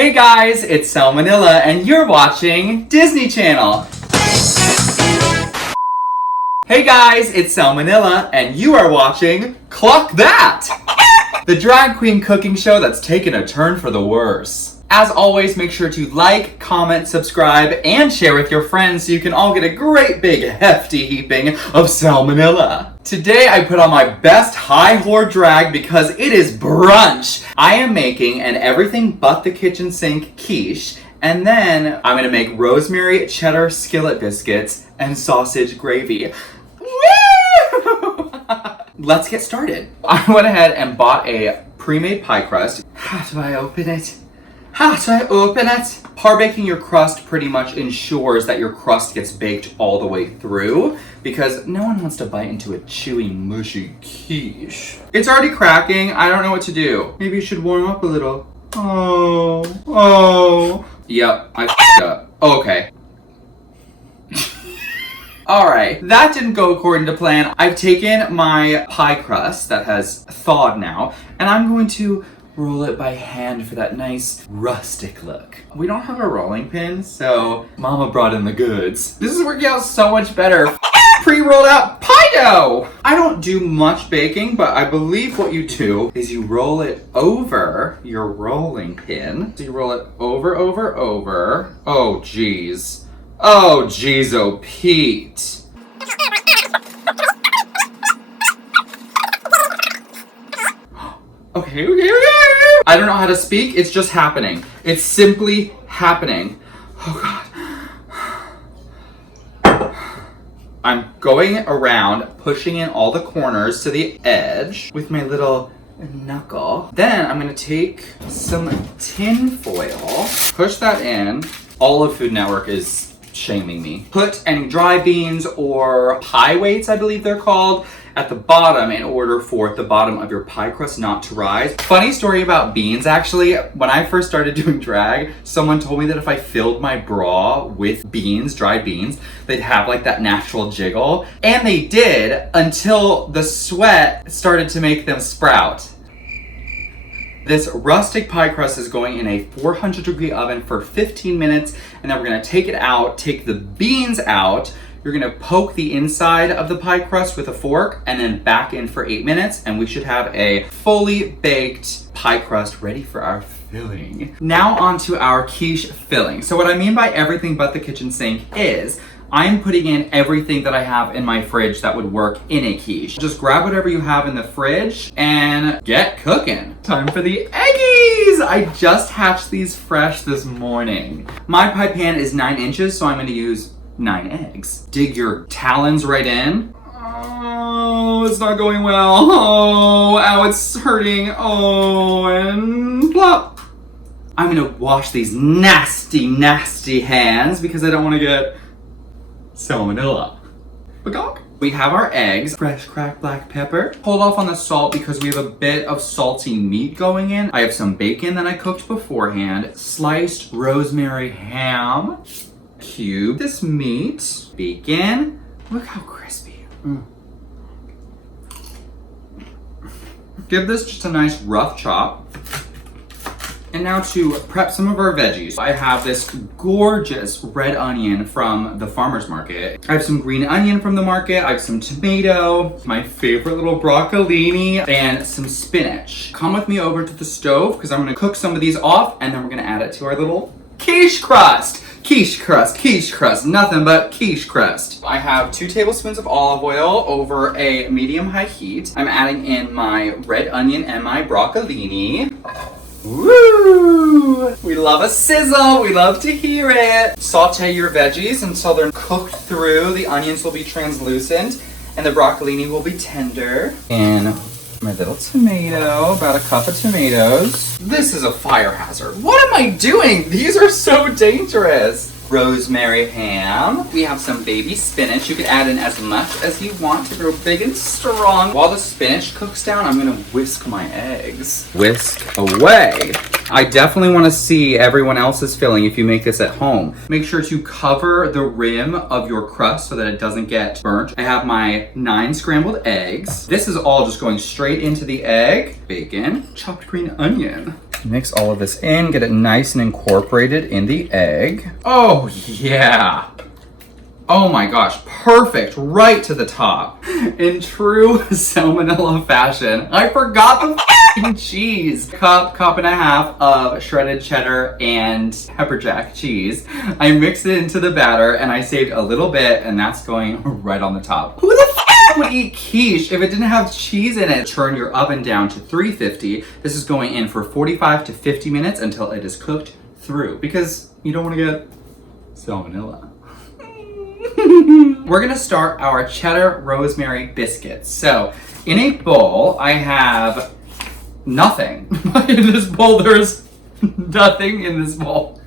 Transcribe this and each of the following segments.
Hey guys, it's Selma Nilla and you're watching Disney Channel. Hey guys, it's Selma Nilla and you are watching CLUCK That! The drag queen cooking show that's taken a turn for the worse. As always, make sure to like, comment, subscribe, and share with your friends so you can all get a great big hefty heaping of Selma Nilla. Today I put on my best high whore drag because it is brunch. I am making an everything but the kitchen sink quiche, and then I'm gonna make rosemary cheddar skillet biscuits and sausage gravy. Woo! Let's get started. I went ahead and bought a pre-made pie crust. How do I open it? How do I open it? Par baking your crust pretty much ensures that your crust gets baked all the way through because no one wants to bite into a chewy, mushy quiche. It's already cracking. I don't know what to do. Maybe you should warm up a little. Oh. Yep, I f***ed up. Oh, okay. Alright, that didn't go according to plan. I've taken my pie crust that has thawed now, and I'm going to roll it by hand for that nice rustic look. We don't have a rolling pin, so Mama brought in the goods. This is working out so much better. Pre-rolled out pie dough! I don't do much baking, but I believe what you do is you roll it over your rolling pin. So you roll it over. Oh, geez. Oh, geez, oh, Pete. Okay. I don't know how to speak. It's just happening. It's simply happening. Oh, God. I'm going around, pushing in all the corners to the edge with my little knuckle. Then I'm going to take some tin foil, push that in. All of Food Network is shaming me. Put any dry beans or pie weights, I believe they're called, at the bottom in order for the bottom of your pie crust not to rise. Funny story about beans, actually. When I first started doing drag, someone told me that if I filled my bra with beans, dried beans, they'd have like that natural jiggle. And they did until the sweat started to make them sprout. This rustic pie crust is going in a 400-degree oven for 15 minutes, and then we're gonna take it out, take the beans out. You're gonna poke the inside of the pie crust with a fork and then back in for 8 minutes, and we should have a fully baked pie crust ready for our filling. Now on to our quiche filling. So what I mean by everything but the kitchen sink is I'm putting in everything that I have in my fridge that would work in a quiche. Just grab whatever you have in the fridge and get cooking. Time for the eggies! I just hatched these fresh this morning. My pie pan is 9 inches, so I'm gonna use 9 eggs. Dig your talons right in. Oh, it's not going well. Oh, ow, it's hurting. Oh, and plop. I'm gonna wash these nasty, nasty hands because I don't wanna get salmonella. Bagog. We have our eggs, fresh cracked black pepper. Hold off on the salt because we have a bit of salty meat going in. I have some bacon that I cooked beforehand, sliced rosemary ham, cube this meat, bacon. Look how crispy. Give this just a nice rough chop. And now to prep some of our veggies. I have this gorgeous red onion from the farmer's market. I have some green onion from the market. I have some tomato, my favorite little broccolini, and some spinach. Come with me over to the stove because I'm gonna cook some of these off and then we're gonna add it to our little quiche crust. Quiche crust, nothing but quiche crust. I have 2 tablespoons of olive oil over a medium-high heat. I'm adding in my red onion and my broccolini. Woo! We love a sizzle, we love to hear it. Saute your veggies until they're cooked through. The onions will be translucent and the broccolini will be tender. And my little tomato, about a cup of tomatoes. This is a fire hazard. What am I doing? These are so dangerous. Rosemary ham. We have some baby spinach. You can add in as much as you want to grow big and strong. While the spinach cooks down, I'm gonna whisk my eggs. Whisk away. I definitely wanna see everyone else's filling if you make this at home. Make sure to cover the rim of your crust so that it doesn't get burnt. I have my 9 scrambled eggs. This is all just going straight into the egg. Bacon, chopped green onion. Mix all of this in, get it nice and incorporated in the egg. Oh yeah. Oh my gosh, perfect, right to the top. In true Selma Nilla fashion, I forgot the f***ing cheese. Cup and a half of shredded cheddar and pepper jack cheese. I mixed it into the batter and I saved a little bit, and that's going right on the top. Who the f*** would eat quiche if it didn't have cheese in it? Turn your oven down to 350. This is going in for 45 to 50 minutes until it is cooked through, because you don't want to get salmonella. We're gonna start our cheddar rosemary biscuits. So in a bowl, I have nothing. In this bowl, there's nothing in this bowl.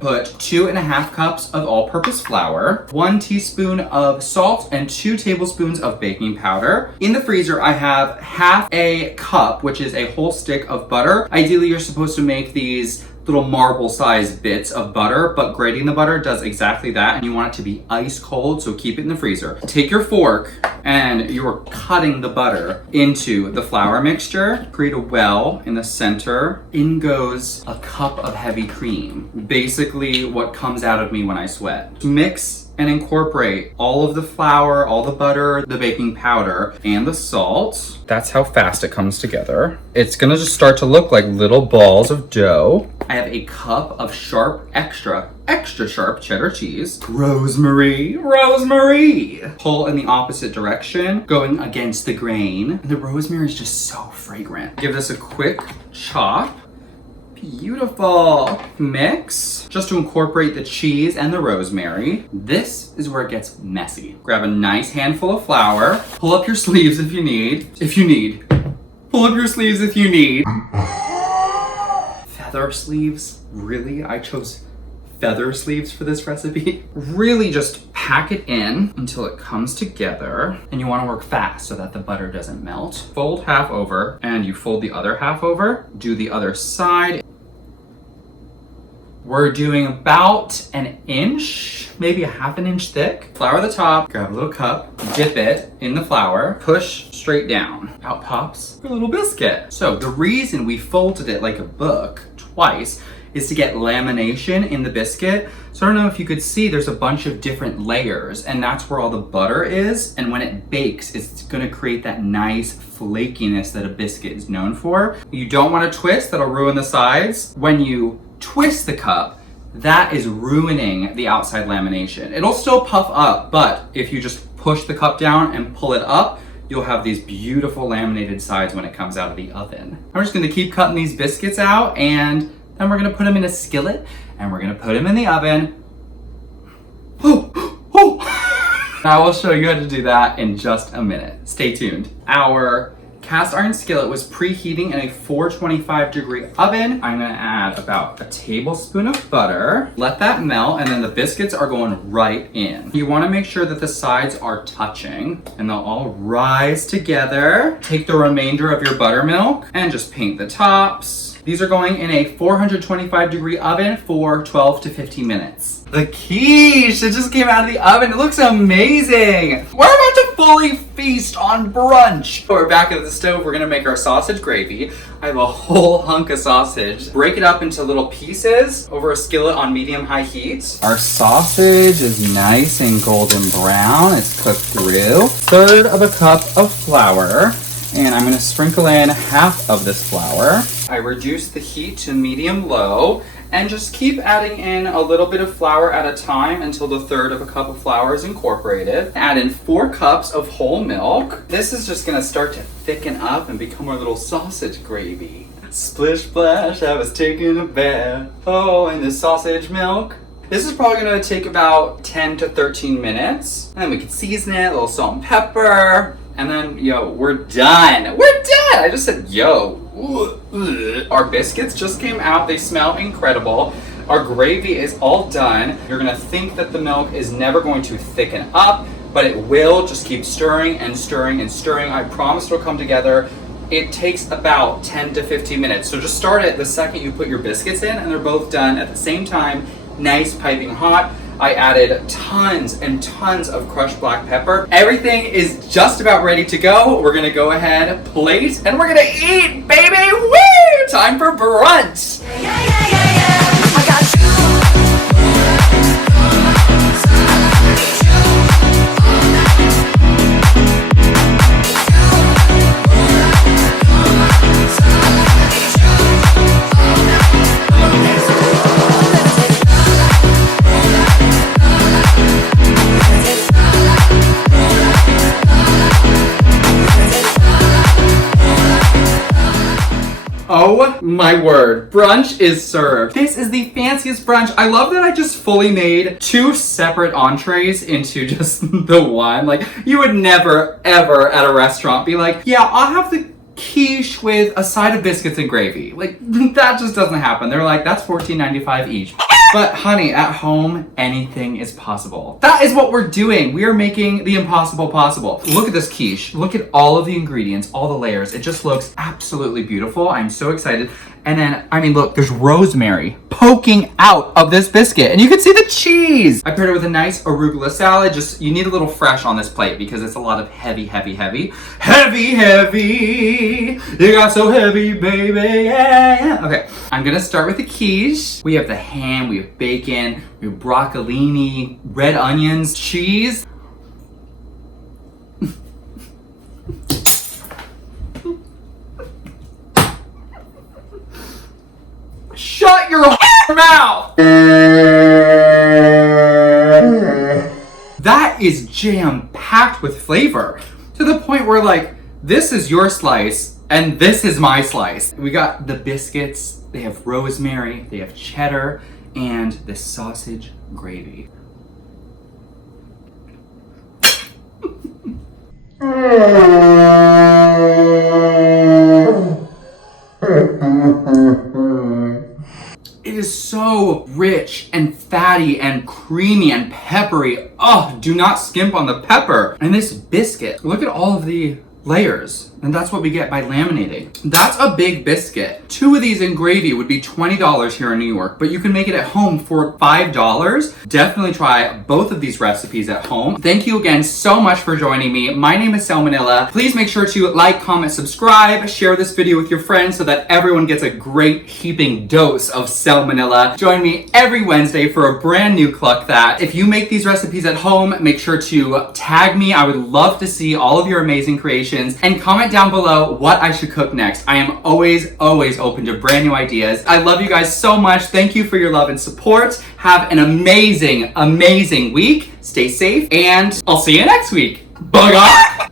Put 2.5 cups of all-purpose flour, 1 teaspoon of salt, and 2 tablespoons of baking powder. In the freezer, I have half a cup, which is a whole stick of butter. Ideally, you're supposed to make these little marble-sized bits of butter, but grating the butter does exactly that, and you want it to be ice cold, so keep it in the freezer. Take your fork, and you're cutting the butter into the flour mixture. Create a well in the center. In goes a cup of heavy cream. Basically what comes out of me when I sweat. Mix and incorporate all of the flour, all the butter, the baking powder, and the salt. That's how fast it comes together. It's gonna just start to look like little balls of dough. I have a cup of sharp, extra sharp cheddar cheese. Rosemary. Pull in the opposite direction, going against the grain. The rosemary is just so fragrant. Give this a quick chop. Beautiful. Mix just to incorporate the cheese and the rosemary. This is where it gets messy. Grab a nice handful of flour. Pull up your sleeves if you need. Pull up your sleeves if you need. Feather sleeves? Really? I chose feather sleeves for this recipe. Really just pack it in until it comes together, and you want to work fast so that the butter doesn't melt. Fold half over, and you fold the other half over. Do the other side. We're doing about an inch, maybe a half an inch thick. Flour the top, grab a little cup, dip it in the flour, push straight down. Out pops a little biscuit. So the reason we folded it like a book twice is to get lamination in the biscuit. So I don't know if you could see, there's a bunch of different layers, and that's where all the butter is. And when it bakes, it's gonna create that nice flakiness that a biscuit is known for. You don't wanna twist, that'll ruin the sides. When you twist the cup, that is ruining the outside lamination. It'll still puff up, but if you just push the cup down and pull it up, you'll have these beautiful laminated sides when it comes out of the oven. I'm just gonna keep cutting these biscuits out, and then we're gonna put them in a skillet, and we're gonna put them in the oven. I will show you how to do that in just a minute. Stay tuned. Our cast iron skillet was preheating in a 425-degree oven. I'm gonna add about a tablespoon of butter. Let that melt, and then the biscuits are going right in. You wanna make sure that the sides are touching, and they'll all rise together. Take the remainder of your buttermilk and just paint the tops. These are going in a 425-degree oven for 12 to 15 minutes. The quiche, it just came out of the oven. It looks amazing. We're about to fully feast on brunch. We're back at the stove. We're gonna make our sausage gravy. I have a whole hunk of sausage. Break it up into little pieces over a skillet on medium-high heat. Our sausage is nice and golden brown. It's cooked through. 1/3 of a cup of flour. And I'm gonna sprinkle in half of this flour. I reduce the heat to medium-low, and just keep adding in a little bit of flour at a time until the 1/3 of a cup of flour is incorporated. Add in 4 cups of whole milk. This is just gonna start to thicken up and become our little sausage gravy. Splish splash, I was taking a bath. Oh, in the sausage milk. This is probably gonna take about 10 to 13 minutes. And then we can season it, a little salt and pepper. And then, yo, we're done. We're done! I just said, yo. Our biscuits just came out. They smell incredible. Our gravy is all done. You're gonna think that the milk is never going to thicken up, but it will. Just keep stirring and stirring and stirring. I promise it'll come together. It takes about 10 to 15 minutes. So just start it the second you put your biscuits in, and they're both done at the same time. Nice piping hot. I added tons and tons of crushed black pepper. Everything is just about ready to go. We're gonna go ahead, plate, and we're gonna eat, baby! Woo! Time for brunch! I got you. Oh my word, brunch is served. This is the fanciest brunch. I love that I just fully made 2 separate entrees into just the one. Like, you would never, ever at a restaurant be like, yeah, I'll have the quiche with a side of biscuits and gravy. Like, that just doesn't happen. They're like, that's $14.95 each. But honey, at home, anything is possible. That is what we're doing. We are making the impossible possible. Look at this quiche. Look at all of the ingredients, all the layers. It just looks absolutely beautiful. I'm so excited. And then, I mean, look, there's rosemary poking out of this biscuit. And you can see the cheese. I paired it with a nice arugula salad. Just, you need a little fresh on this plate because it's a lot of heavy, heavy, heavy. Heavy, heavy. You got so heavy, baby, yeah. Okay, I'm gonna start with the quiche. We have the ham, we have bacon, we have broccolini, red onions, cheese. Shut your mouth! That is jam-packed with flavor to the point where, like, this is your slice and this is my slice. We got the biscuits, they have rosemary, they have cheddar, and the sausage gravy. It is so rich and fatty and creamy and peppery. Oh, do not skimp on the pepper. And this biscuit, look at all of the layers. And that's what we get by laminating. That's a big biscuit. 2 of these in gravy would be $20 here in New York, but you can make it at home for $5. Definitely try both of these recipes at home. Thank you again so much for joining me. My name is Selma Nilla. Please make sure to like, comment, subscribe, share this video with your friends so that everyone gets a great heaping dose of Selma Nilla. Join me every Wednesday for a brand new Cluck That. If you make these recipes at home, make sure to tag me. I would love to see all of your amazing creations, and comment down below what I should cook next. I am always open to brand new ideas. I love you guys so much. Thank you for your love and support. Have an amazing week. Stay safe, and I'll see you next week. Bye.